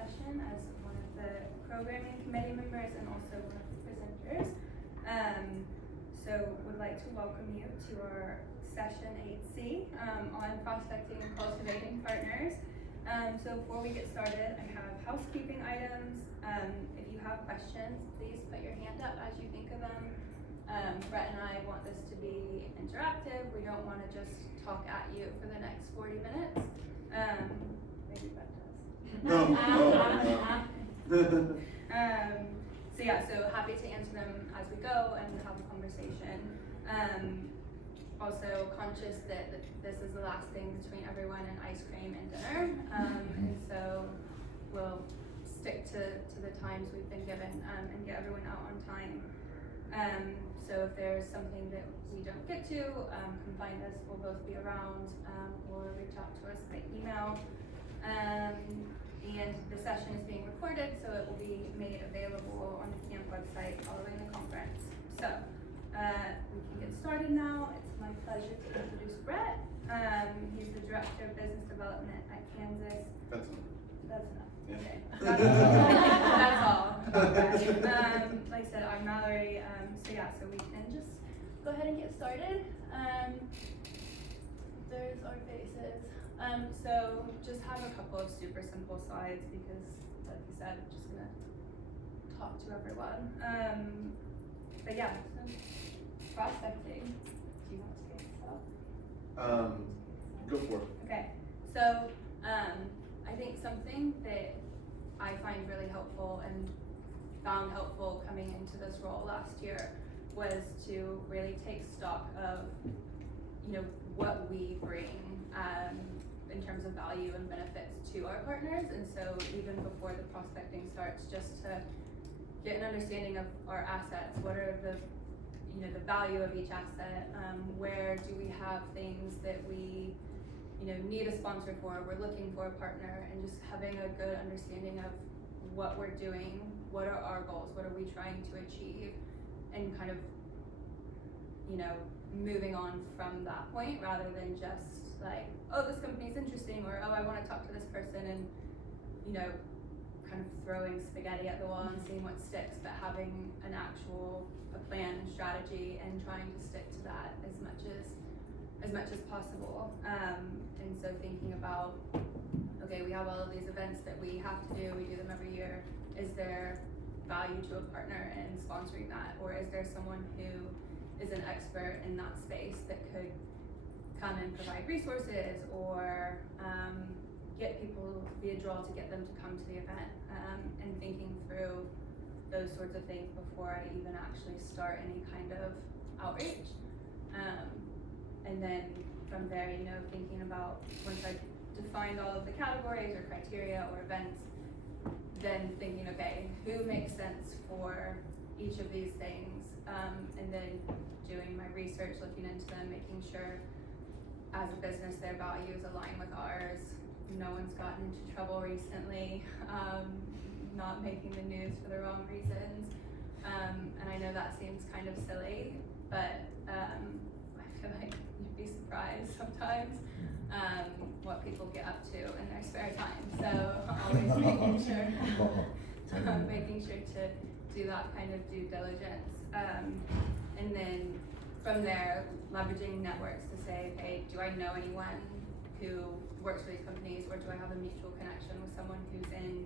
session as one of the programming committee members and also one of the presenters. So would like to welcome you to our session 8C on prospecting and cultivating partners. So before we get started, I have housekeeping items. If you have questions, please put your hand up as you think of them. Brett and I want this to be interactive. We don't want to just talk at you for the next 40 minutes. Maybe Brett does. No. So yeah, so happy to answer them as we go and have a conversation. Also conscious that this is the last thing between everyone and ice cream and dinner. And so we'll stick to the times we've been given and get everyone out on time. So if there's something that we don't get to, come find us. We'll both be around or reach out to us by email. And the session is being recorded, so it will be made available on the CAMMP website following the conference. So we can get started now. It's my pleasure to introduce Brett. He's the Director of Business Development at Kansas. That's enough. Yeah. Okay. That's all. Okay. Like I said, I'm Mallory. So we can just go ahead and get started. There's our faces. So just have a couple of super simple slides because, like you said, I'm just gonna talk to everyone. But yeah, so prospecting. Do you want to get yourself? Go for it. Okay, so I think something that I find really helpful and found helpful coming into this role last year was to really take stock of, what we bring in terms of value and benefits to our partners. And so even before the prospecting starts, just to get an understanding of our assets, what are the value of each asset, where do we have things that we need a sponsor for, we're looking for a partner, and just having a good understanding of what we're doing, what are our goals, what are we trying to achieve, and kind of moving on from that point rather than just like, oh, this company's interesting, or oh, I want to talk to this person, and kind of throwing spaghetti at the wall and seeing what sticks, but having a plan and strategy and trying to stick to that as much as possible. And so thinking about, okay, we have all of these events that we have to do, we do them every year. Is there value to a partner in sponsoring that, or is there someone who is an expert in that space that could come and provide resources or be a draw to get them to come to the event, and thinking through those sorts of things before I even actually start any kind of outreach. And then from there, thinking about once I've defined all of the categories or criteria or events, then thinking, okay, who makes sense for each of these things, and then doing my research, looking into them, making sure as a business their values align with ours. No one's gotten into trouble recently, not making the news for the wrong reasons. And I know that seems kind of silly, but I feel like you'd be surprised sometimes what people get up to in their spare time. So always making sure to do that kind of due diligence. And then from there, leveraging networks to say, okay, do I know anyone who works for these companies, or do I have a mutual connection with someone who's in,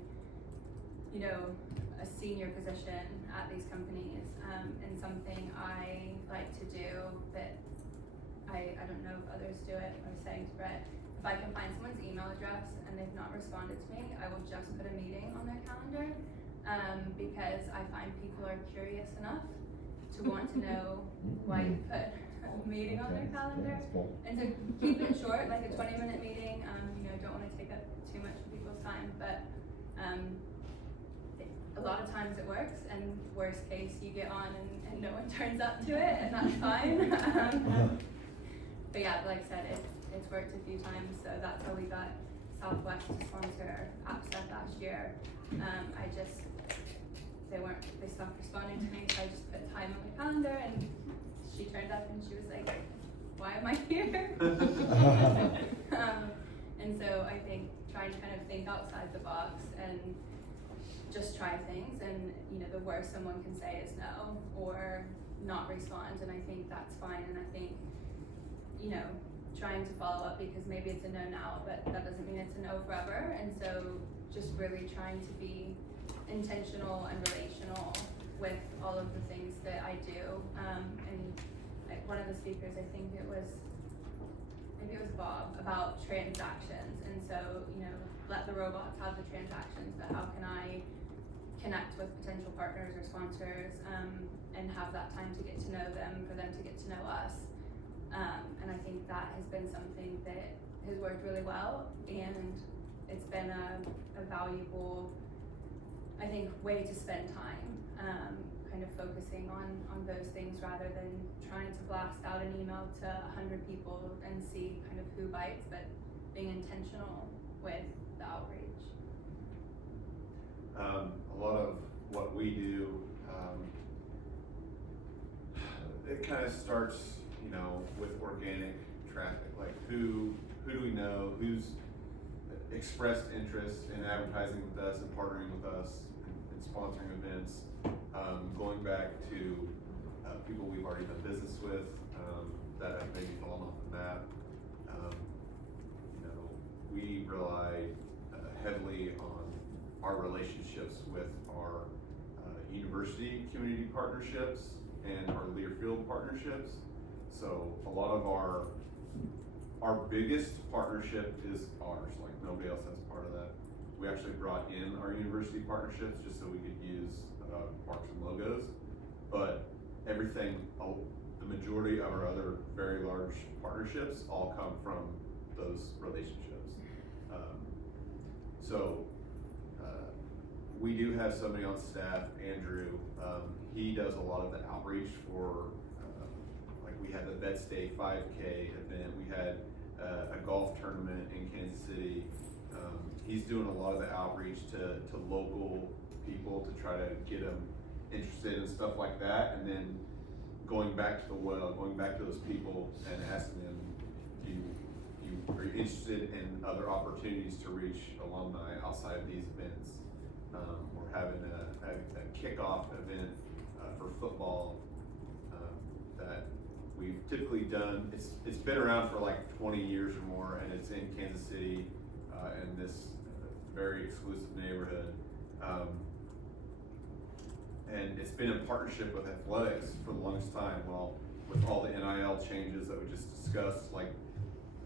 a senior position at these companies? And something I like to do that I don't know if others do it. I was saying to Brett, if I can find someone's email address and they've not responded to me, I will just put a meeting on their calendar, because I find people are curious enough to want to know why you put a meeting on their calendar. And so keep it short, like a 20-minute meeting. Don't want to take up too much of people's time, but a lot of times it works, and worst case you get on and no one turns up to it, and that's fine. But yeah, like I said, it's worked a few times, so that's how we got Southwest to sponsor AppSet last year. They stopped responding to me, so I just put time on the calendar, and she turned up and she was like, why am I here? And so I think trying to kind of think outside the box and just try things, and the worst someone can say is no or not respond, and I think that's fine. And I think trying to follow up, because maybe it's a no now, but that doesn't mean it's a no forever. And so just really trying to be intentional and relational with all of the things that I do. And one of the speakers, I think it was Bob, about transactions. And so let the robots have the transactions, but how can I connect with potential partners or sponsors, and have that time to get to know them, for them to get to know us. And I think that has been something that has worked really well, and it's been a valuable, I think, way to spend time, kind of focusing on those things rather than trying to blast out an email to 100 people and see kind of who bites, but being intentional with the outreach. A lot of what we do, it kind of starts, with organic traffic. Like who do we know, who's expressed interest in advertising with us and partnering with us and sponsoring events, going back to people we've already done business with, that have maybe fallen off the map. We rely heavily on our relationships with our university community partnerships and our Learfield partnerships. So a lot of our biggest partnership is ours, like nobody else has part of that. We actually brought in our university partnerships just so we could use marks and logos, but everything, the majority of our other very large partnerships all come from those relationships. We do have somebody on staff, Andrew. He does a lot of the outreach for, like we had the Vets Day 5K event. We had a golf tournament in Kansas City. He's doing a lot of the outreach to local people to try to get them interested in stuff like that, and then going back to the well, going back to those people and asking them, are you interested in other opportunities to reach alumni outside of these events? We're having a kickoff event for football that we've typically done. It's been around for like 20 years or more, and it's in Kansas City in this very exclusive neighborhood. And it's been in partnership with athletics for the longest time. Well, with all the NIL changes that we just discussed, like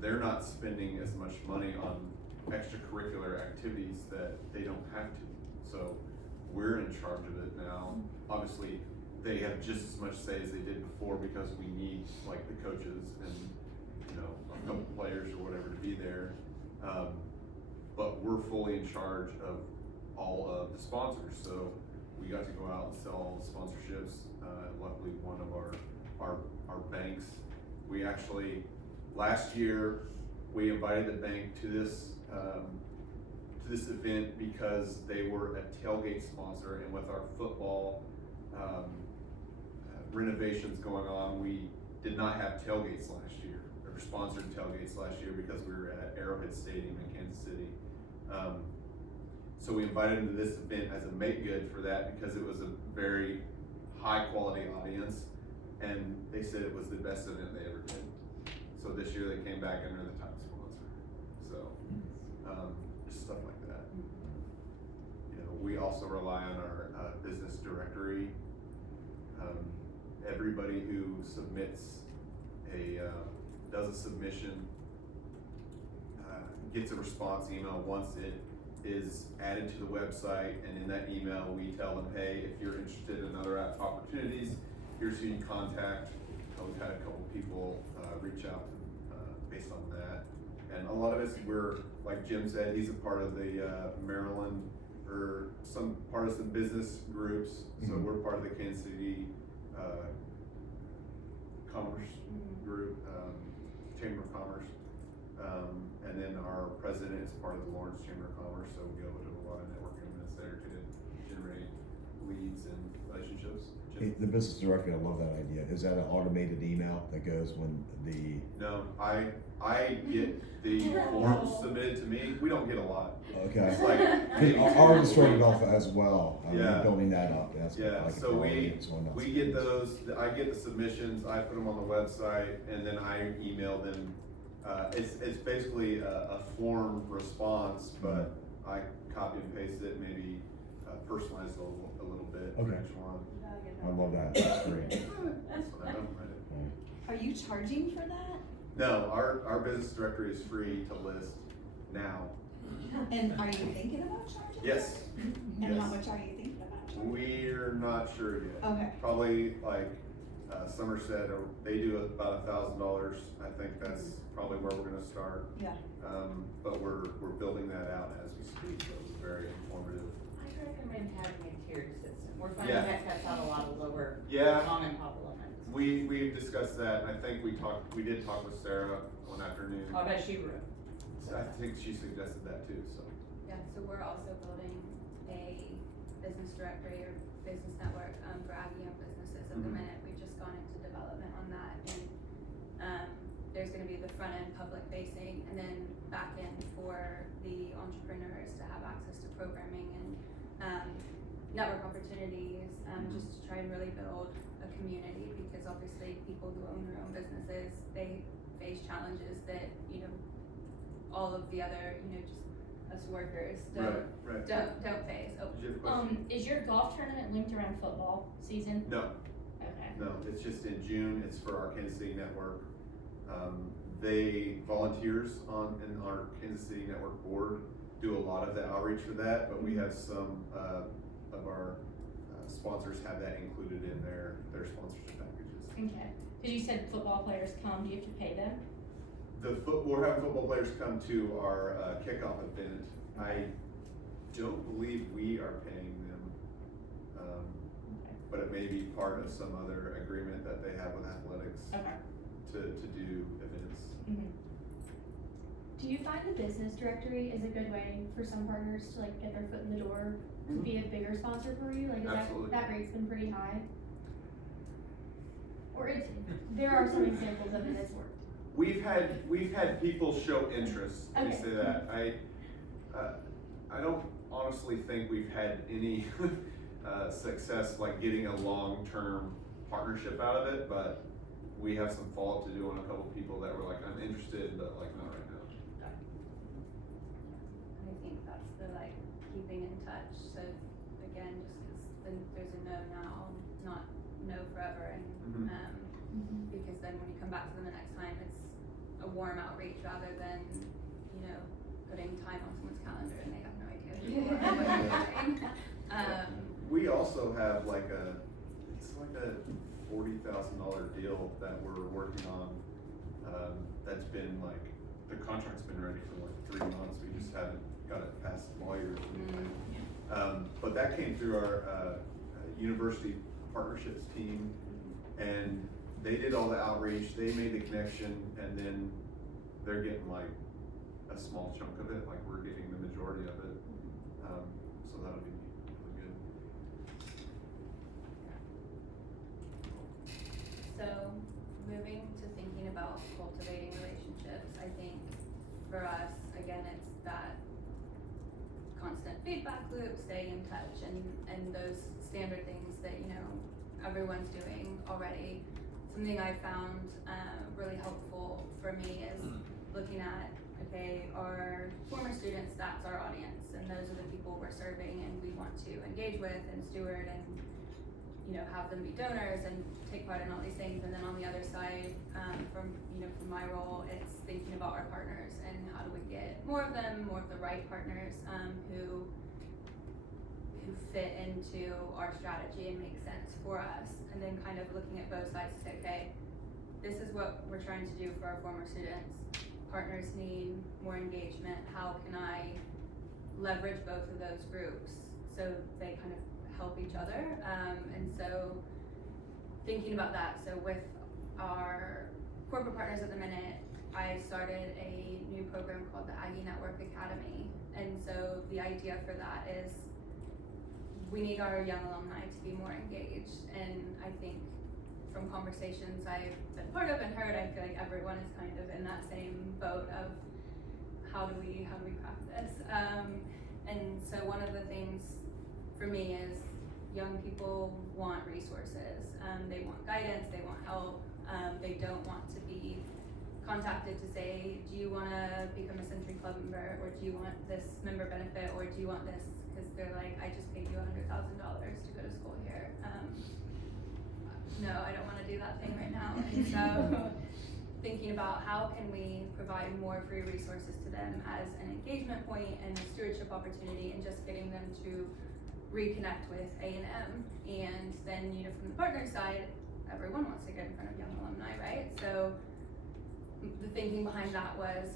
they're not spending as much money on extracurricular activities that they don't have to. So we're in charge of it now. Obviously, they have just as much say as they did before because we need like the coaches and a couple players or whatever to be there. But we're fully in charge of all of the sponsors. So we got to go out and sell all the sponsorships. Luckily, one of our banks, we actually last year we invited the bank to this event because they were a tailgate sponsor, and with our football renovations going on, we did not have tailgates last year, or sponsored tailgates last year because we were at Arrowhead Stadium in Kansas City. So we invited them to this event as a make good for that because it was a very high quality audience, and they said it was the best event they ever did. So this year they came back and they're the top sponsor. So just stuff like that. We also rely on our business directory. Everybody who submits does a submission gets a response email once it is added to the website, and in that email we tell them, hey, if you're interested in other opportunities, here's who you can contact. We've had a couple people reach out based on that, and a lot of us, we're, like Jim said, he's a part of the Maryland or some partisan business groups, so we're part of the Kansas City Commerce group, Chamber of Commerce, and then our president is part of the Lawrence Chamber of Commerce, so we go to a lot of networking events there to generate leads and relationships. Hey, the business director, I love that idea. Is that an automated email that goes when the, No, I get the forms submitted to me. We don't get a lot. okay. It's like maybe Ours is two a started week. off as well. Yeah. We're building that up. That's Yeah, like so someone else. we get those, I get the submissions, I put them on the website, and then I email them. It's basically a form response, but I copy and paste it, maybe personalize it a little bit for Okay. each one. I love that. That's great. That's what I don't write it. Are you charging for that? No, our business directory is free to list now. And are you thinking about charging? Yes, And how yes. much are you thinking about charging? We're not sure yet. Okay. Probably like Somerset, or they do about $1,000. I think that's probably where we're gonna start. Yeah. But we're building that out as we speak, so it's very informative. I recommend having a tiered system. We're finding Yeah. that cuts out a lot of lower Yeah, mom and pop limits. we've discussed that, and I think we did talk with Sarah one afternoon. Oh, I bet she would. I think she suggested that too, so. Yeah, so we're also building a business directory or business network, for Aggie owned businesses at the Mhm. minute. We've just gone into development on that, and, there's gonna be the front end public facing, and then back end for the entrepreneurs to have access to programming and, network opportunities, just to try and really build a community, because obviously people who own their own businesses, they face challenges that, all of the other, just us workers Right. don't face. Oh, Did you have a question? Is your golf tournament linked around football season? No, Okay. no, it's just in June, it's for our Kansas City network. They volunteers in our Kansas City network board do a lot of the outreach for that, but we have some, of our, sponsors have that included in their sponsorship packages. Okay. Cause you said football players come, do you have to pay them? We're having football players come to our kickoff event. I don't believe we are paying them, Okay. but it may be part of some other agreement that they have with athletics Okay. to do events. Mhm. Do you find the business directory is a good way for some partners to like get their foot in the door to be a bigger sponsor for you? Like, is Absolutely. that rate's been pretty high? Or there are some examples of it that's worked. We've had people show interest, let me Okay. say that. I don't honestly think we've had any success like getting a long-term partnership out of it, but we have some follow-up to do on a couple people that were like, I'm interested, but like not right now. I think that's the keeping in touch, so again, just cause then there's a no now, not no forever, and, Mhm. because then when you come back to them the next time, it's a warm outreach rather than, putting time on someone's calendar and they have no idea who you are or what you're doing. We also have it's like a $40,000 deal that we're working on, that's been the contract's been ready for 3 months, we just haven't got it past lawyers or anything. But that came through our, university partnerships team, and they did all the outreach, they made the connection, and then they're getting a small chunk of it, we're getting the majority of it. So that'll be really good. So, moving to thinking about cultivating relationships, I think for us, again, it's that constant feedback loop, staying in touch, and those standard things that, everyone's doing already. Something I found really helpful for me is looking at, okay, our former students, that's our audience, and those are the people we're serving and we want to engage with and steward and, have them be donors and take part in all these things. And then on the other side, from my role, it's thinking about our partners and how do we get more of them, more of the right partners, who fit into our strategy and make sense for us. And then kind of looking at both sides to say, okay, this is what we're trying to do for our former students. Partners need more engagement. How can I leverage both of those groups so they kind of help each other? And so thinking about that, so with our corporate partners at the minute, I started a new program called the Aggie Network Academy. And so the idea for that is we need our young alumni to be more engaged, and I think from conversations I've been part of and heard, I feel like everyone is kind of in that same boat of how do we craft this? And so one of the things for me is young people want resources. They want guidance, they want help. They don't want to be contacted to say, do you want to become a Century Club member, or do you want this member benefit, or do you want this? Because they're like, I just paid you $100,000 to go to school here. No, I don't want to do that thing right now. And so thinking about how can we provide more free resources to them as an engagement point and a stewardship opportunity, and just getting them to reconnect with A&M. And then, you know, from the partner side, everyone wants to get in front of young alumni, right? So the thinking behind that was,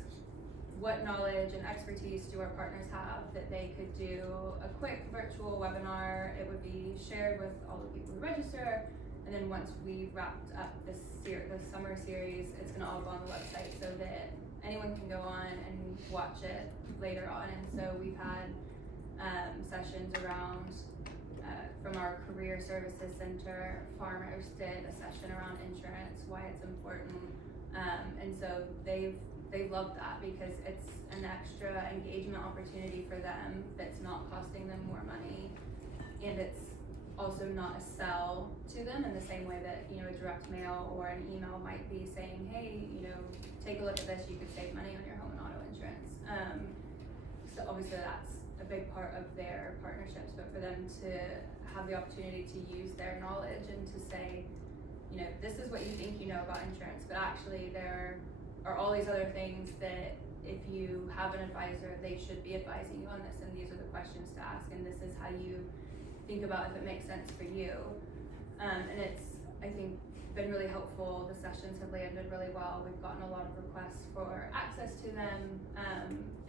what knowledge and expertise do our partners have that they could do a quick virtual webinar? It would be shared with all the people who register, and then once we wrapped up this summer series, it's gonna all go on the website so that anyone can go on and watch it later on. And so we've had sessions around from our career services center. Farmers did a session around insurance, why it's important, and so they've loved that because it's an extra engagement opportunity for them that's not costing them more money, and it's also not a sell to them in the same way that, you know, a direct mail or an email might be saying, hey, you know, take a look at this, you could save money on your home and auto insurance. So obviously that's a big part of their partnerships, but for them to have the opportunity to use their knowledge and to say, you know, this is what you think you know about insurance, but actually there are all these other things that if you have an advisor, they should be advising you on this, and these are the questions to ask, and this is how you think about if it makes sense for you. And it's, I think, been really helpful. The sessions have landed really well. We've gotten a lot of requests for access to them,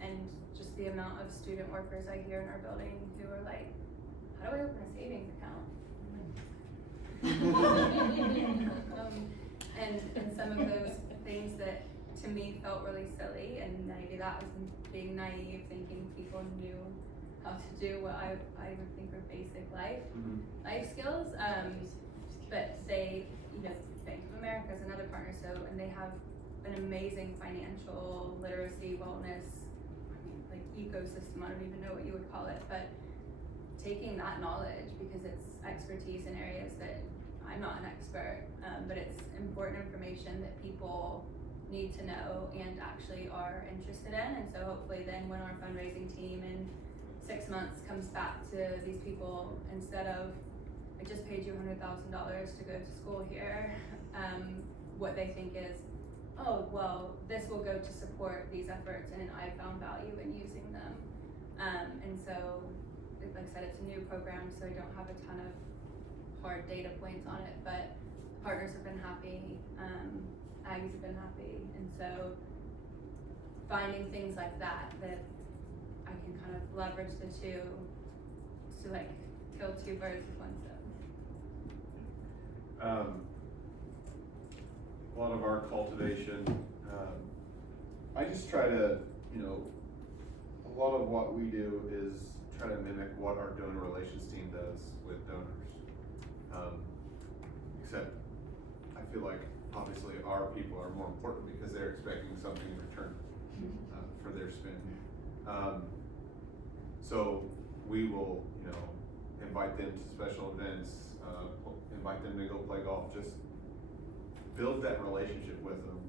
and just the amount of student workers I hear in our building who are like, how do I open a savings account? And some of those things that to me felt really silly, and maybe that was being naive, thinking people knew how to do what I would think are basic life skills. But they, you know, Bank of America is another partner, so, and they have an amazing financial literacy, wellness, like ecosystem. I don't even know what you would call it, but taking that knowledge, because it's expertise in areas that I'm not an expert, but it's important information that people need to know and actually are interested in. And so hopefully then when our fundraising team in 6 months comes back to these people, instead of, I just paid you $100,000 to go to school here, what they think is, oh, well, this will go to support these efforts and I found value in using them. And so, like I said, it's a new program, so I don't have a ton of hard data points on it, but partners have been happy, Aggies have been happy, and so finding things like that I can kind of leverage the two to like kill two birds with one stone. A lot of our cultivation, I just try to, you know, a lot of what we do is try to mimic what our donor relations team does with donors. Except I feel like obviously our people are more important because they're expecting something in return for their spend. So we will, you know, invite them to special events, invite them to go play golf, just build that relationship with them.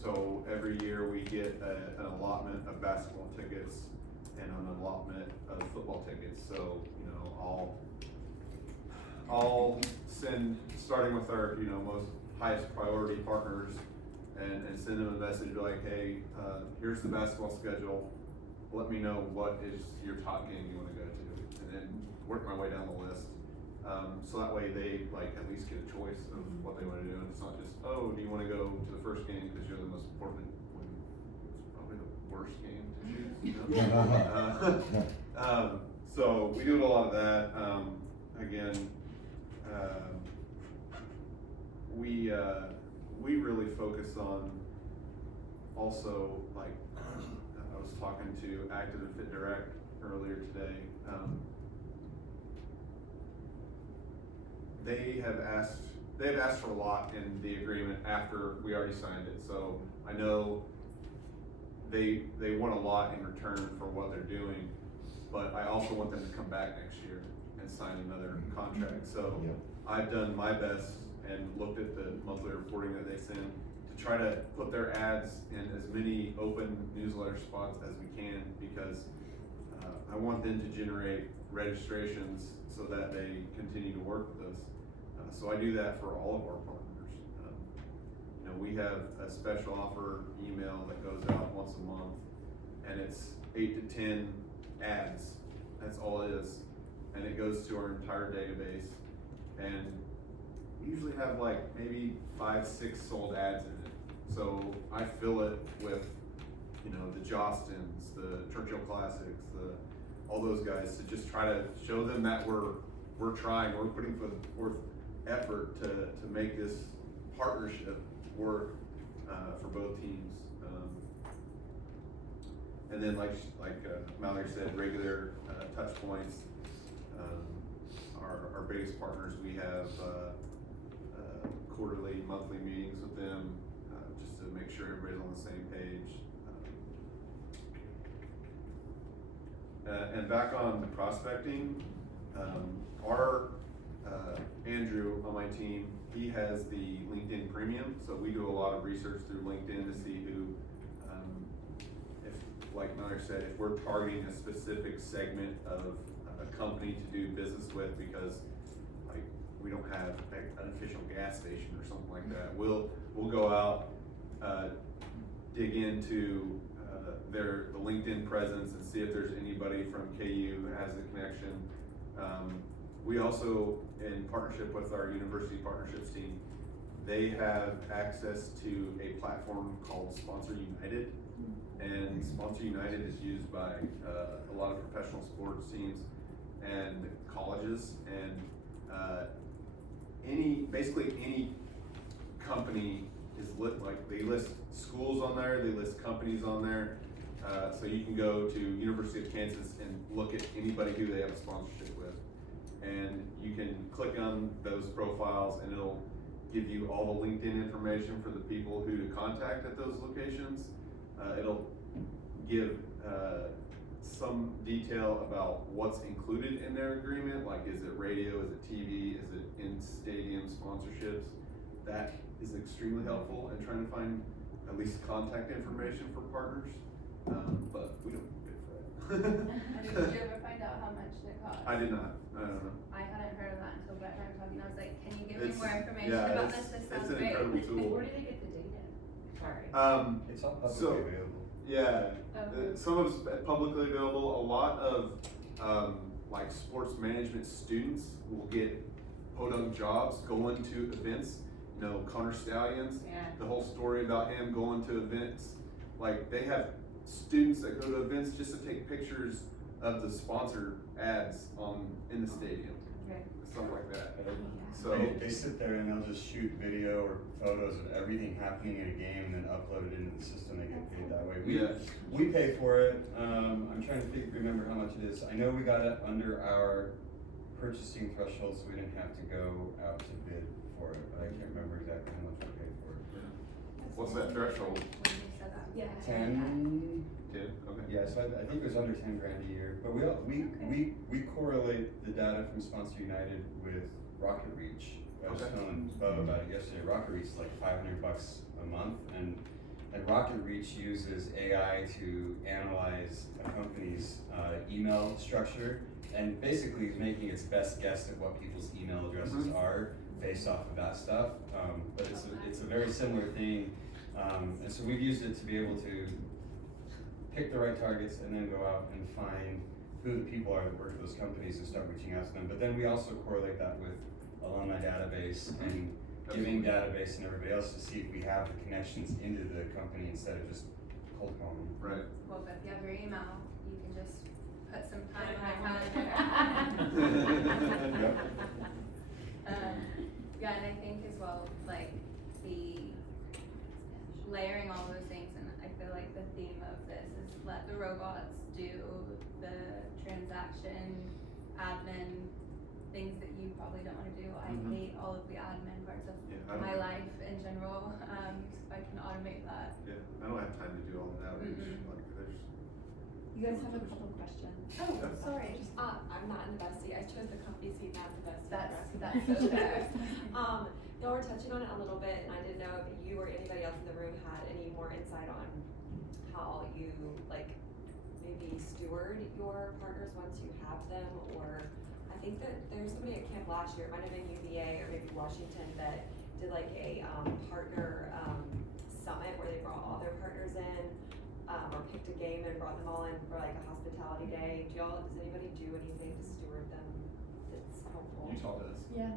So every year we get an allotment of basketball tickets and an allotment of football tickets. So, you know, I'll send, starting with our, you know, most highest priority partners, and send them a message like, hey, here's the basketball schedule. Let me know what is your top game you want to go to, and then work my way down the list. So that way they like at least get a choice of what they want to do, and it's not just, oh, do you want to go to the first game because you're the most important, when it's probably the worst game to choose, you know? So we do a lot of that. Again, we really focus on also, like, I was talking to Active and Fit Direct, earlier today. They have asked for a lot in the agreement after we already signed it, so I know they want a lot in return for what they're doing, but I also want them to come back next year and sign another contract, so Yep. I've done my best and looked at the monthly reporting that they send to try to put their ads in as many open newsletter spots as we can, because I want them to generate registrations so that they continue to work with us. So I do that for all of our partners. You know, we have a special offer email that goes out once a month, and it's 8 to 10 ads. That's all it is, and it goes to our entire database. And we usually have like maybe 5, 6 sold ads in it. So I fill it with, you know, the Jostens, the Churchill Classics, all those guys, to just try to show them that we're trying, we're putting forth effort to make this partnership work for both teams. And then like Mallory said, regular touch points. Our biggest partners, we have quarterly, monthly meetings with them, just to make sure everybody's on the same page. And back on prospecting, our Andrew on my team, he has the LinkedIn Premium, so we do a lot of research through LinkedIn to see who, if, like Mallory said, if we're targeting a specific segment of a company to do business with, because like we don't have like an official gas station or something like that, we'll go out, dig into the LinkedIn presence and see if there's anybody from KU that has a connection. We also, in partnership with our university partnerships team, they have access to a platform called Sponsor United, and Sponsor United is used by a lot of professional sports teams and colleges, and basically any company is they list schools on there, they list companies on there, so you can go to University of Kansas and look at anybody who they have a sponsorship with, and you can click on those profiles and it'll give you all the LinkedIn information for the people who to contact at those locations. It'll give some detail about what's included in their agreement, like is it radio, is it TV, is it in-stadium sponsorships. That is extremely helpful in trying to find at least contact information for partners, but we don't get for that. Did you ever find out how much it cost? I did not, I don't know. I hadn't heard of that until Brett and I were talking. I was like, can you give me It's- more information yeah, about it's- this? This it's sounds an great. incredible tool. Where do they get the data? Sorry. It's all publicly So- available. Yeah, Okay. some of it's publicly available. A lot of like sports management students will get podunk jobs going to events. You know, Connor Stallions, Yeah. the whole story about him going to events. Like they have students that go to events just to take pictures of the sponsor ads in the stadium, Okay. stuff like that. So So they sit there and they'll just shoot video or photos of everything happening in a game and then upload it into the system. They get paid that way. We pay for it. I'm trying to remember how much it is. I know we got it under our purchasing threshold, so we didn't have to go out to bid for it. But I can't remember exactly how much we paid for it. what's that threshold? When you said that. Yeah. 10. 10. Okay. Yeah, so I think it was under 10 grand a year. But we correlate the data from Sponsor United with Rocket Reach. I was Okay. telling Bo about it yesterday. Rocket Reach is like $500 a month, and Rocket Reach uses AI to analyze a company's email structure, and basically is making its best guess at what people's email addresses Mhm. are based off of that stuff. But it's a very similar thing, and so we've used it to be able to pick the right targets and then go out and find who the people are that work at those companies and start reaching out to them. But then we also correlate that with alumni database and giving database and everybody else to see if we have the connections into the company instead of just cold calling. Right. Well, but if you have your email, you can just put some time in Put my it calendar. Yep. Yeah, and I think as well, like the layering all those things, and I feel like the theme of this is let the robots do the transaction, admin, things that you probably don't wanna do. I Mhm. hate all of the admin parts of Yeah, I don't- my life in general, if I can automate that. Yeah, I don't have time to do all that outreach, Mm-mm. like, there's. You guys have a couple questions. Oh, Yeah. sorry, I'm not in the best seat, I chose the comfy seat, not the best seat. That's for us. so fair. Y'all were touching on it a little bit, and I didn't know if you or anybody else in the room had any more insight on how you, like, maybe steward your partners once you have them, or I think that there was somebody at camp last year, it might have been UVA or maybe Washington, that did like a, partner, summit where they brought all their partners in, or picked a game and brought them all in for like a hospitality day. Does anybody do anything to steward them that's helpful? Utah does. Yeah.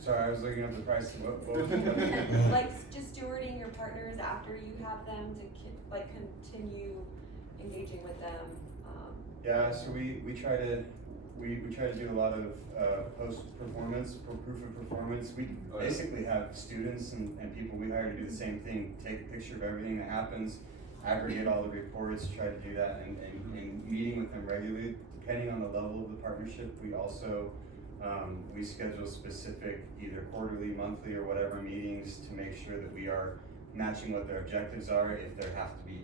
Sorry, I was looking up the price of what Like just stewarding your partners after you have them to like continue engaging with them. Yeah, so we try to do a lot of post performance, proof of performance. We Oh, yeah. basically have students and people we hire to do the same thing, take a picture of everything that happens, aggregate all the reports, try to do that and meeting with them regularly. Depending on the level of the partnership, we also we schedule specific either quarterly, monthly, or whatever meetings to make sure that we are matching what their objectives are. If there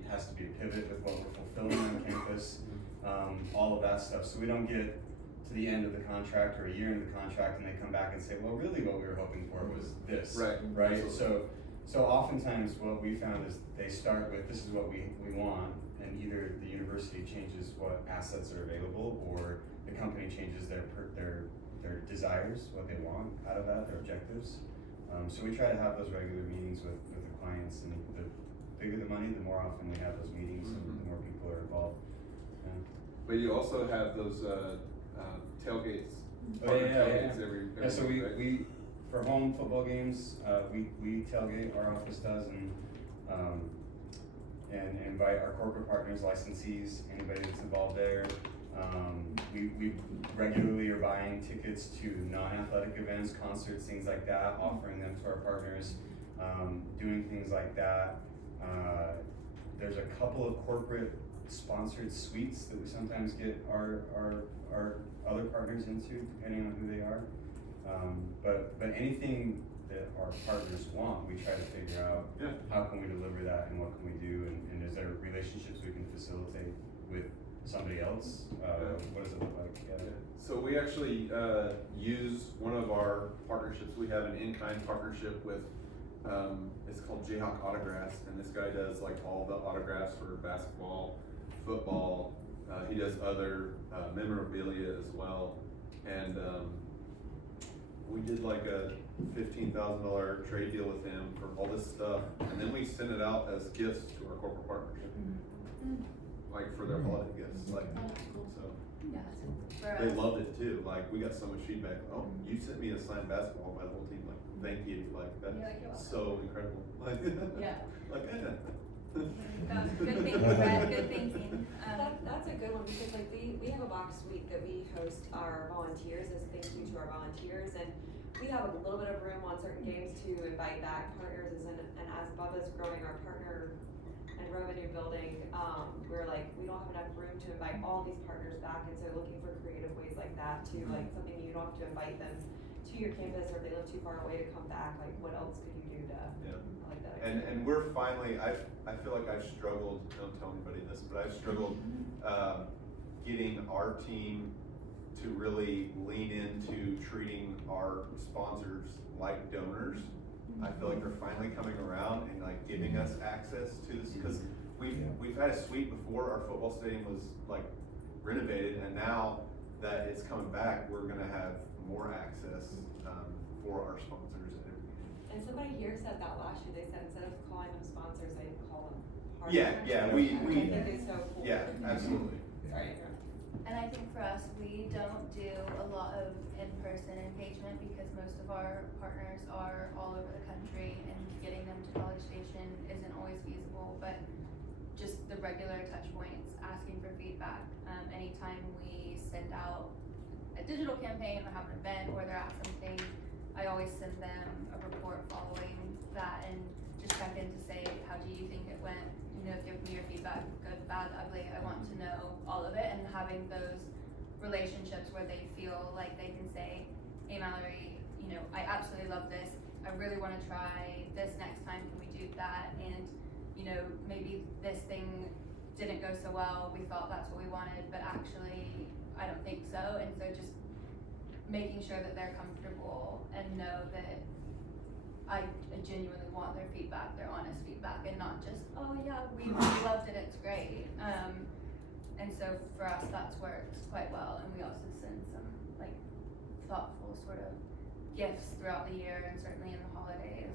has to be a pivot with what we're fulfilling on campus, all of that stuff. So we don't get to the end of the contract or a year into the contract and they come back and say, well, really what we were hoping for was this. Right. Right? Absolutely. So oftentimes what we found is they start with, this is what we want, and either the university changes what assets are available or the company changes their desires, what they want out of that, their objectives. So we try to have those regular meetings with the clients, and the bigger the money, the more often we have those meetings and the more people are involved. But you also have those, tailgates. Oh, partner yeah. tailgates every Yeah, so week, right? we for home football games, we tailgate, our office does, and invite our corporate partners, licensees, anybody that's involved there. We regularly are buying tickets to non-athletic events, concerts, things like that, offering them to our partners, doing things like that. There's a couple of corporate sponsored suites that we sometimes get our other partners into, depending on who they are. But anything that our partners want, we try to figure out how can we deliver that and what can we do, and is there relationships we can facilitate with somebody else? What does it look like? Yeah. So we actually use one of our partnerships. We have an in-kind partnership with, it's called Jayhawk Autographs, and this guy does like all the autographs for basketball, football. He does other memorabilia as well, and we did like a $15,000 trade deal with him for all this stuff, and then we sent it out as gifts to our corporate partners, like for their holiday gifts, like, so. Yeah, for They us, loved it too, like, we got so much feedback, oh, you sent me a signed basketball by the whole team, like, thank you, like, You're like, that's "You're so incredible, like, Yeah. like, good thinking, Brad, good thinking. That's a good one, because like we have a box suite that we host our volunteers as thank you to our volunteers, and we have a little bit of room on certain games to invite back partners, and as Bubba's growing our partner and revenue building, we're like, we don't have enough room to invite all these partners back, and so looking for creative ways like that to like something you don't have to invite them to your campus, or if they live too far away to come back, like what else could you do to, Yeah. I like that idea. And we're finally, I feel like I've struggled, don't tell anybody this, but I've struggled, getting our team to really lean into treating our sponsors like donors. I feel like they're finally coming around and like giving us access to this, because we've had a suite before. Our football stadium was like renovated, and now that it's coming back, we're gonna have more access for our sponsors and everything. And somebody here said that last year, they said instead of calling them sponsors, they call them partners. Yeah, we Which I think is so cool. yeah, absolutely. Sorry. And I think for us, we don't do a lot of in-person engagement because most of our partners are all over the country, and getting them to College Station isn't always feasible, but just the regular touch points, asking for feedback. Anytime we send out a digital campaign or have an event or they're at something, I always send them a report following that and just check in to say, how do you think it went? You know, give me your feedback, good, bad. bad, ugly, I want to know all of it, and having those relationships where they feel like they can say, hey Mallory, you know, I absolutely love this, I really wanna try this next time, can we do that? And, you know, maybe this thing didn't go so well, we thought that's what we wanted, but actually, I don't think so, and so just making sure that they're comfortable and know that I genuinely want their feedback, their honest feedback, and not just, oh yeah, we really loved it, it's great. And so for us, that's worked quite well, and we also send some like thoughtful sort of gifts throughout the year, and certainly in the holidays.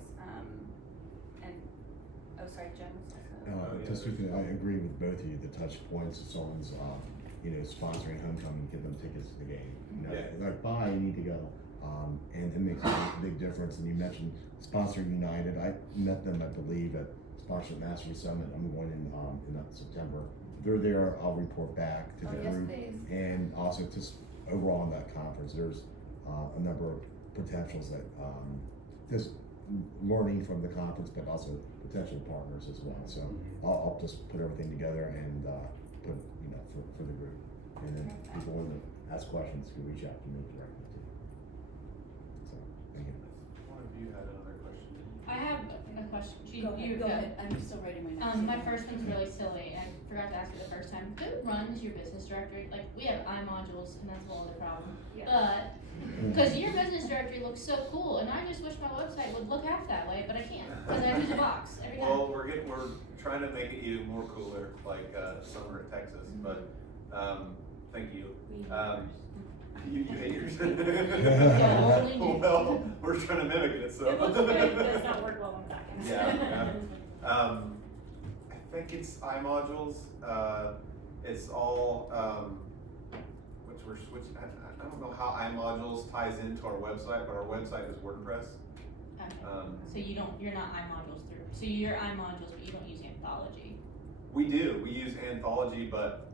And oh, sorry, Jen was also. Just quickly, I agree with both of you. The touch points, if someone's, you know, sponsoring homecoming, give them tickets to the game. You know, like, bye, you need to go. And it makes a big difference. And you mentioned Sponsoring United. I met them, I believe, at Sponsorship Mastery Summit. I'm going in September. They're there. I'll report back to the group. Please. And also just overall in that conference, there's a number of potentials that just learning from the conference, but also potential partners as well. So I'll just put everything together and put, you know, for the group. And then people want to ask questions can reach out to me directly too. So thank you. One of you had another question. I have a question. Go ahead, I'm still writing my notes. My first one's really silly, and I forgot to ask you the first time. Who runs your business directory? Like, we have iModules, and that's a whole other problem. Yeah. But, because your business directory looks so cool, and I just wish my website would look half that way, but I can't, because I use a box every time. Well, we're trying to make it even more cooler, like summer at Texas. But thank you. You hate yours. Yeah, only do. Well, we're trying to mimic it, so. It looks good, it does not work well on the back end. Yeah. I think it's iModules. It's all which we're switching. I don't know how iModules ties into our website, but our website is WordPress. Okay. So you're not iModules through. So you're iModules, but you don't use Anthology. We do. We use Anthology, but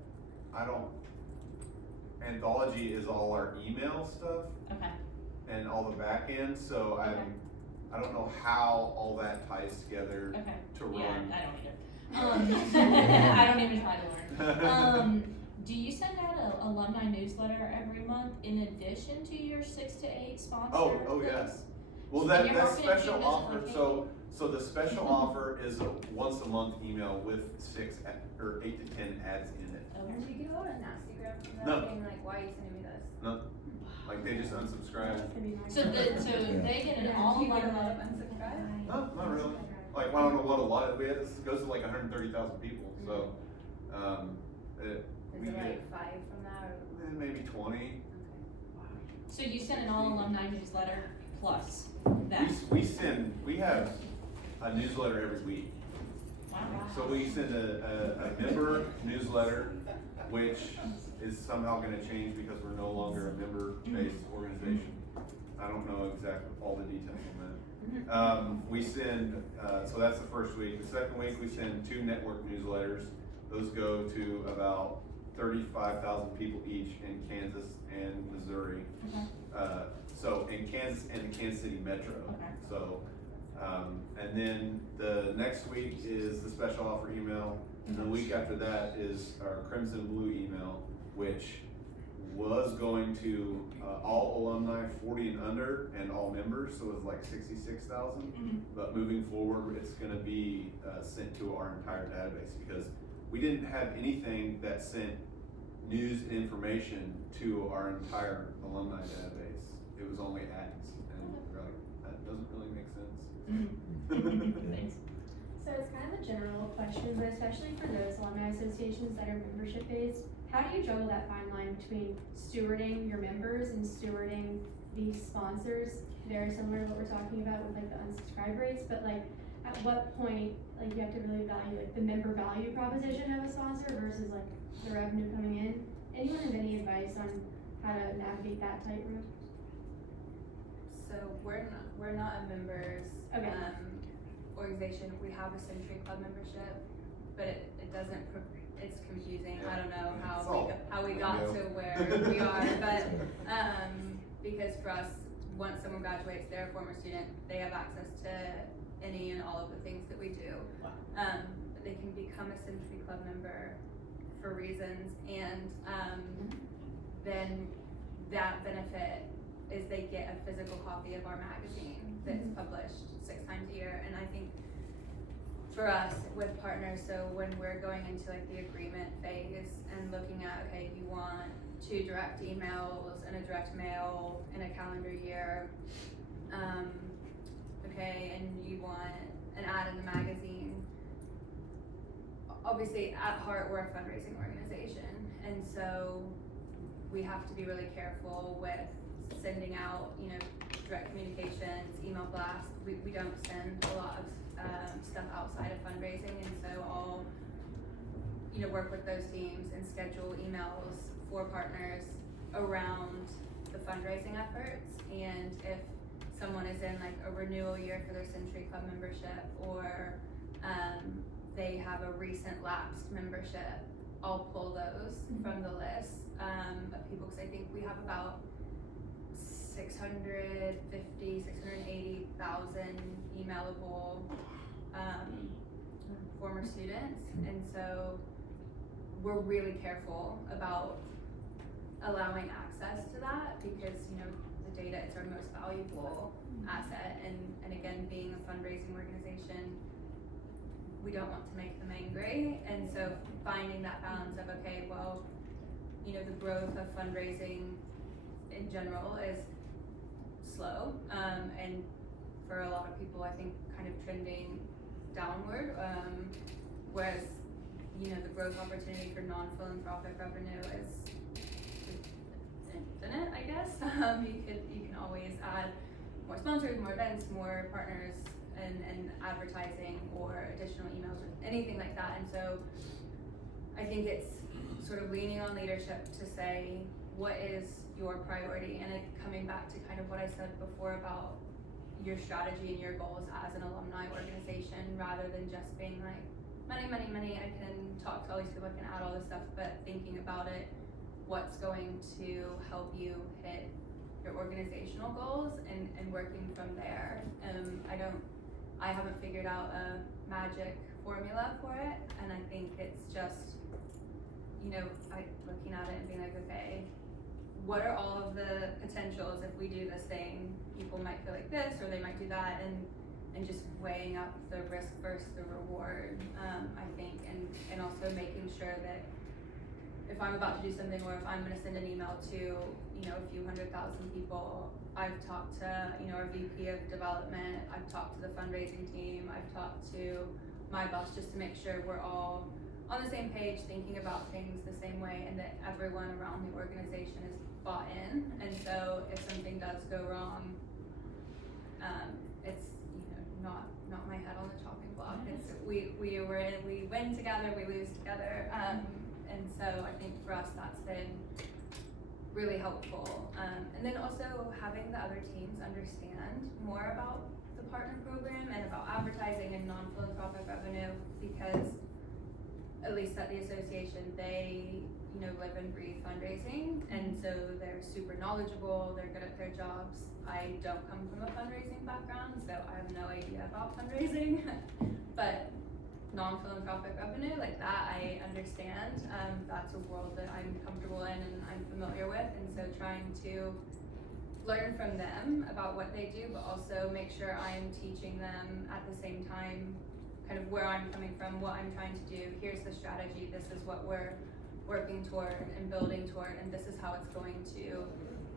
Anthology is all our email stuff Okay. and all the back end. So Okay. I don't know how all that ties together Okay. to run. Yeah, I don't either. I don't even try to learn. Do you send out an alumni newsletter every month in addition to your 6 to 8 sponsor? Oh things? yes. Well, And that your marketing special team offer. doesn't So the special offer is a once a month email with 8 to 10 ads in it. Okay. And do you get a lot of nasty grab from that? No. Being like, why are you sending me this? No, like they just unsubscribe. That's gonna be nice. So they get an all Do you get a lot of alumni. unsubscribes? No, not really. Like I don't know what a lot of this goes to like 130,000 people. So Is we it get like 5 from that or? maybe 20. So you send an all alumni newsletter plus that. We have a newsletter every week. Wow. So we send a member newsletter, which is somehow gonna change because we're no longer a member-based organization. I don't know exactly all the details on that. We send, so that's the first week. The second week, we send 2 network newsletters. Those go to about 35,000 people each in Kansas and Missouri. Okay. So in Kansas and the Kansas City Metro. Okay. So, and then the next week is the special offer email. And the week after that is our Crimson Blue email, which was going to all alumni 40 and under and all members, so it was like 66,000. But moving forward, it's gonna be sent to our entire database because we didn't have anything that sent news and information to our entire alumni database. It was only ads, and we're like, that doesn't really make sense. Thanks. So it's kind of a general question, but especially for those alumni associations that are membership based, how do you juggle that fine line between stewarding your members and stewarding these sponsors? Very similar to what we're talking about with like the unsubscribe rates, but like at what point like you have to really evaluate the member value proposition of a sponsor versus like the revenue coming in? Anyone have any advice on how to navigate that tightrope? So we're not a members Okay. organization. We have a Century Club membership, but it doesn't. It's confusing. I don't know how we got to where we are, but because for us, once someone graduates, they're a former student. They have access to any and all of the things that we do. But they can become a Century Club member for reasons, and then that benefit is they get a physical copy of our magazine that's published 6 times a year. And I think for us with partners, so when we're going into like the agreement phase and looking at, okay, you want 2 direct emails and a direct mail in a calendar year, okay, and you want an ad in the magazine. Obviously, at heart, we're a fundraising organization, and so we have to be really careful with sending out, you know, direct communications, email blasts. We don't send a lot of stuff outside of fundraising, and so I'll, you know, work with those teams and schedule emails for partners around the fundraising efforts. And if someone is in like a renewal year for their Century Club membership, or they have a recent lapsed membership, I'll pull those from the list of people, because I think we have about 680,000 emailable former students, and so we're really careful about allowing access to that, because, you know, the data is our most valuable asset, and again, being a fundraising organization, we don't want to make them angry, and so finding that balance of, okay, well, you know, the growth of fundraising in general is slow, and for a lot of people, I think kind of trending downward, whereas, you know, the growth opportunity for non-philanthropic revenue is infinite, I guess. You can always add more sponsors, more events, more partners, and advertising, or additional emails, or anything like that. And so I think it's sort of leaning on leadership to say, what is your priority? And it coming back to kind of what I said before about your strategy and your goals as an alumni organization, rather than just being like, money, money, money, I can talk to all these people, I can add all this stuff, but thinking about it, what's going to help you hit your organizational goals, and working from there. I haven't figured out a magic formula for it, and I think it's just, you know, looking at it and being like, okay, what are all of the potentials if we do this thing? People might feel like this, or they might do that, and just weighing up the risk versus the reward, I think, and also making sure that if I'm about to do something, or if I'm gonna send an email to, you know, a few 100,000 people, I've talked to, you know, our VP of development, I've talked to the fundraising team, I've talked to my boss, just to make sure we're all on the same page, thinking about things the same way, and that everyone around the organization is bought in. And so if something does go wrong, it's, you know, not my head on the chopping block. It's we win together, we lose together. And so I think for us that's been really helpful. And then also having the other teams understand more about the partner program and about advertising and non-philanthropic revenue, because at least at the association, they, you know, live and breathe fundraising, and so they're super knowledgeable, they're good at their jobs. I don't come from a fundraising background, so I have no idea about fundraising, but non-philanthropic revenue, like that, I understand. That's a world that I'm comfortable in and I'm familiar with, and so trying to learn from them about what they do, but also make sure I'm teaching them at the same time kind of where I'm coming from, what I'm trying to do. Here's the strategy, this is what we're working toward and building toward, and this is how it's going to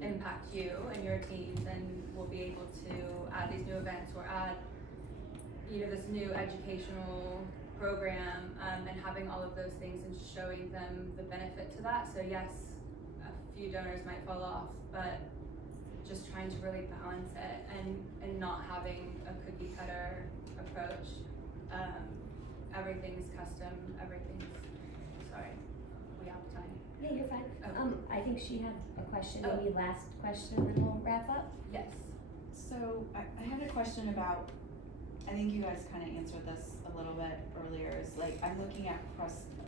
impact you and your teams, and we'll be able to add these new events, or add, you know, this new educational program, and having all of those things and showing them the benefit to that. So yes, a few donors might fall off, but just trying to really balance it, and not having a cookie cutter approach. Everything's custom, sorry, we have time. Yeah, you're fine. Oh. I think she had a question, Oh. maybe last question, and then we'll wrap up. Yes. So I had a question about, I think you guys kind of answered this a little bit earlier, is like, I'm looking at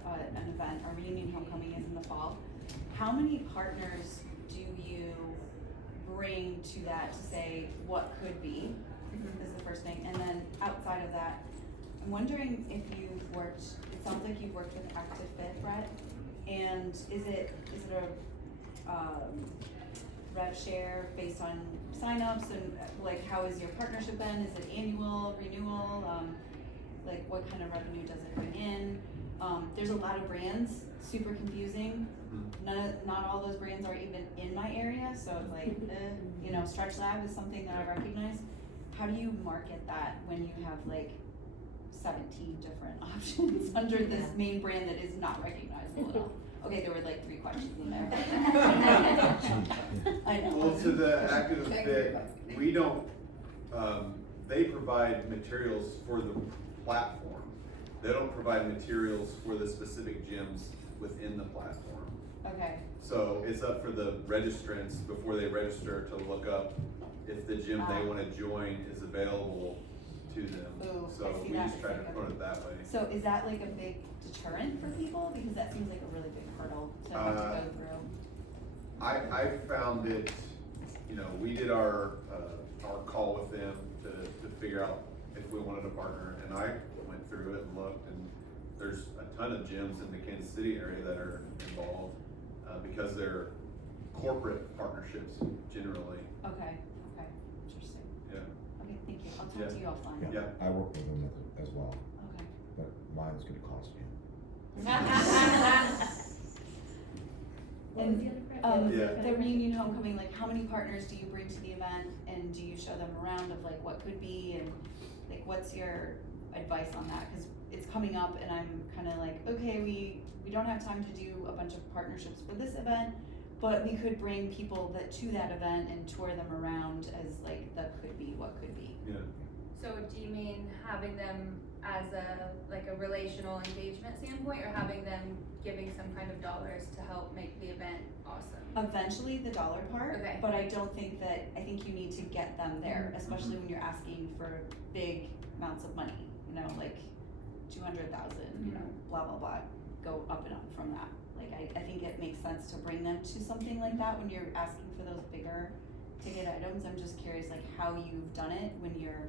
an event, our reunion homecoming is in the fall. How many partners do you bring to that to say what could be, is the first thing, and then outside of that, I'm wondering if you've worked, it sounds like you've worked with Active Fit, Brett, And is it a, rev share based on signups, and like how is your partnership been? Is it annual, renewal? Like what kind of revenue does it bring in? There's a lot of brands, super confusing. Not all those brands are even in my area, so it's like, you know, Stretch Lab is something that I recognize. How do you market that when you have like 17 different options under this main brand that is not recognizable at all? Okay, there were like 3 questions in there. I know. Well, to the active fit, we don't, they provide materials for the platform. They don't provide materials for the specific gyms within the platform. Okay, So it's up for the registrants before they register to look up if the gym they wanna join is available to them. Ooh, So I see we that. just try to promote it that way. so is that like a big deterrent for people? Because that seems like a really big hurdle to go through. I found it, you know, we did our call with them to figure out if we wanted a partner, and I went through it and looked, and there's a ton of gyms in the Kansas City area that are involved, because they're corporate partnerships generally. Okay, interesting. Yeah. Okay, thank you. I'll talk Yeah. to you offline. Yeah. I work with them as well, Okay. but mine is gonna cost you. What was the other question? Yeah. The reunion homecoming, like how many partners do you bring to the event, and do you show them around of like what could be, and like what's your advice on that? Cause it's coming up and I'm kinda like, okay, we don't have time to do a bunch of partnerships for this event, but we could bring people to that event and tour them around as like the could be, what could be. Yeah. So do you mean having them as a relational engagement standpoint, or having them giving some kind of dollars to help make the event awesome? Eventually the dollar part, Okay. but I think you need to get them there, especially when you're asking for big amounts of money, you know, like 200,000, you know, blah, blah, blah, go up and up from that. Like, I think it makes sense to bring them to something like that when you're asking for those bigger ticket items. I'm just curious, like, how you've done it when you're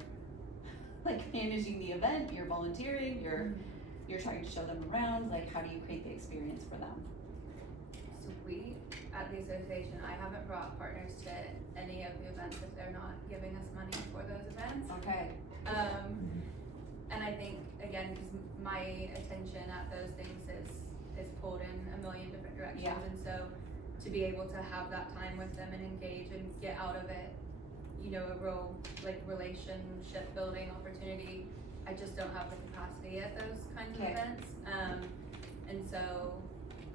like managing the event, you're volunteering, you're trying to show them around, like, how do you create the experience for them? So we, at the association, I haven't brought partners to any of the events if they're not giving us money for those events. Okay. And I think, again, cause my attention at those things is pulled in a million different directions. Yeah. And so to be able to have that time with them and engage and get out of it, you know, a real like relationship building opportunity, I just don't have the capacity at those kinds of Okay. events. And so,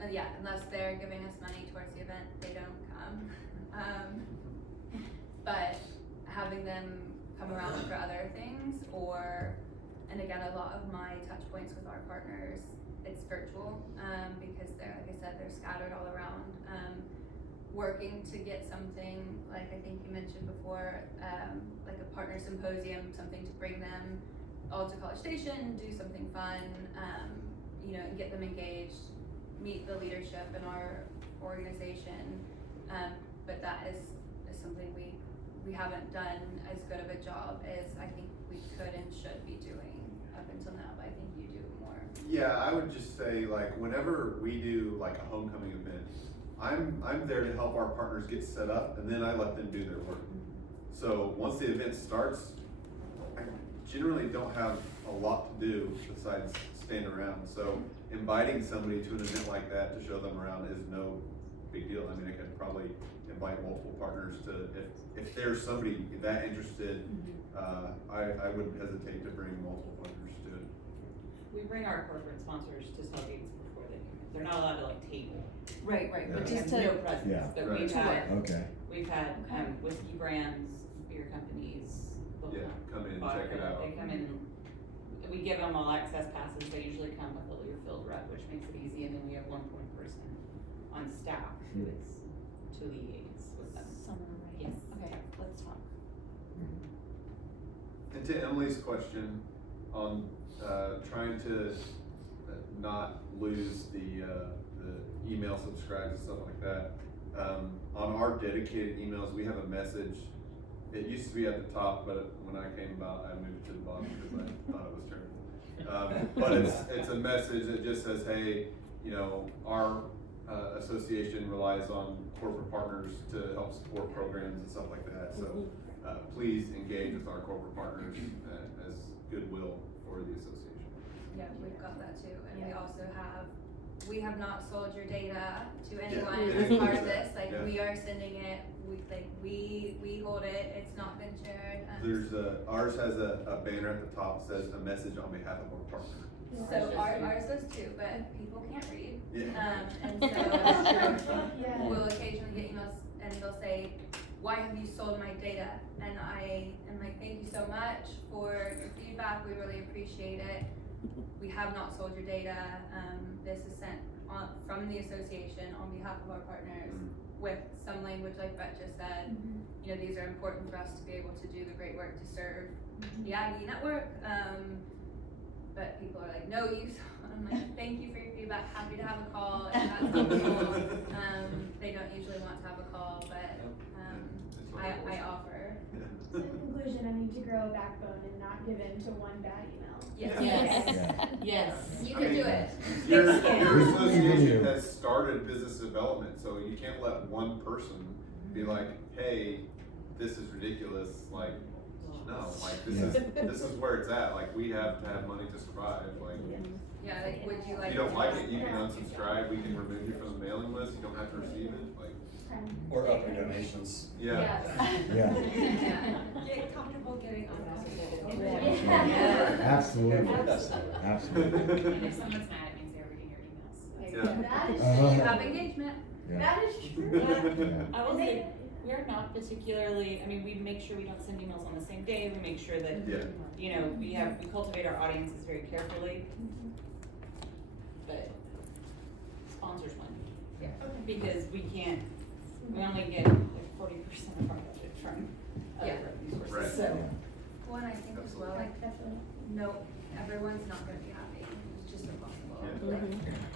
yeah, unless they're giving us money towards the event, they don't come. But having them come around for other things, and again, a lot of my touch points with our partners, it's virtual, because they're, like I said, they're scattered all around. Working to get something, like I think you mentioned before, like a partner symposium, something to bring them all to College Station, do something fun, you know, and get them engaged, meet the leadership in our organization. But that is something we haven't done as good of a job as I think we could and should be doing up until now, but I think you do more. Yeah, I would just say, like, whenever we do like a homecoming event, I'm there to help our partners get set up, and then I let them do their work. So once the event starts, I generally don't have a lot to do besides stand around. So inviting somebody to an event like that to show them around is no big deal. I mean, I could probably invite multiple partners to, if there's somebody that interested, I wouldn't hesitate to bring multiple partners to it. We bring our corporate sponsors to tailgates before they come in. They're not allowed to like table. Right, Yeah. but They just have no to, presence, Yeah. but Right. we've had Okay. whiskey brands, beer companies, they'll Yeah, come in, vodka, check it out. They come in, and we give them all access passes. They usually come with a Learfield rep, which makes it easy, and then we have one point person on staff who is to liaise with them. summer, right? Yes. Okay, let's talk. And to Emily's question on trying to not lose the email subscribes and stuff like that, on our dedicated emails, we have a message. It used to be at the top, but when I came about, I moved it to the bottom because I thought it was terrible. But it's a message that just says, hey, you know, our association relies on corporate partners to help support programs and stuff like that. So please engage with our corporate partners as goodwill for the association. Yeah, we've got that too, and we have not sold your data to anyone as part of this, like, we are sending it, we hold it, it's not been shared. There's ours has a banner at the top that says a message on behalf of our partner. So ours does too, but people can't read. Yeah. And so we'll occasionally get emails and they'll say, why have you sold my data? And I am like, thank you so much for your feedback, we really appreciate it. We have not sold your data. This is sent from the association on behalf of our partners with some language like Brett just said. You know, these are important for us to be able to do the great work to serve the Aggie network. But people are like, no, you saw. I'm like, thank you for your feedback. Happy to have a call. And that's helpful. They don't usually want to have a call, but I offer. So in conclusion, I need to grow a backbone and not give in to one bad email. Yes. Yes. You can do it. Your Yeah. association has started business development, so you can't let one person be like, hey, this is ridiculous, like, no, like, this is where it's at, like, we have to have money to survive, like. Yeah, like, would you like If you don't to like it, you can unsubscribe, we can remove you from the mailing list, you don't have to receive it, like, Or up your donations. yeah. Yeah. Get comfortable getting uncomfortable. Absolutely. And And if someone's mad, it means they're reading your emails. Yeah. That is You have engagement. Yeah. That is true. I will say, we're not particularly, I mean, we make sure we don't send emails on the same day, we make sure that, Yeah. you know, we cultivate our audiences very carefully. But sponsors win. Yeah. Because we only get like 40% of our budget from other Yeah. revenue Right. sources, so. Well, and I think as well, like, no, everyone's not gonna be happy. It's just impossible. Yeah. Like,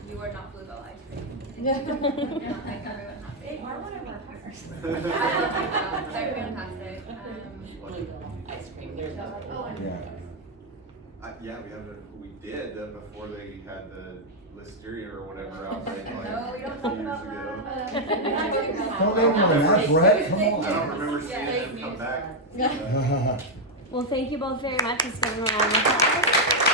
you are not Bluebell ice cream. You're not make everyone happy. They are one of our partners. I love them. They're fantastic. Bluebell ice cream, there's no. Yeah, we did before they had the listeria or whatever outbreak like No, we don't a talk few years about ago. that. Don't name them that, Brett, come I don't remember seeing Yeah. them come back. on. Well, thank you both very much. It's been a long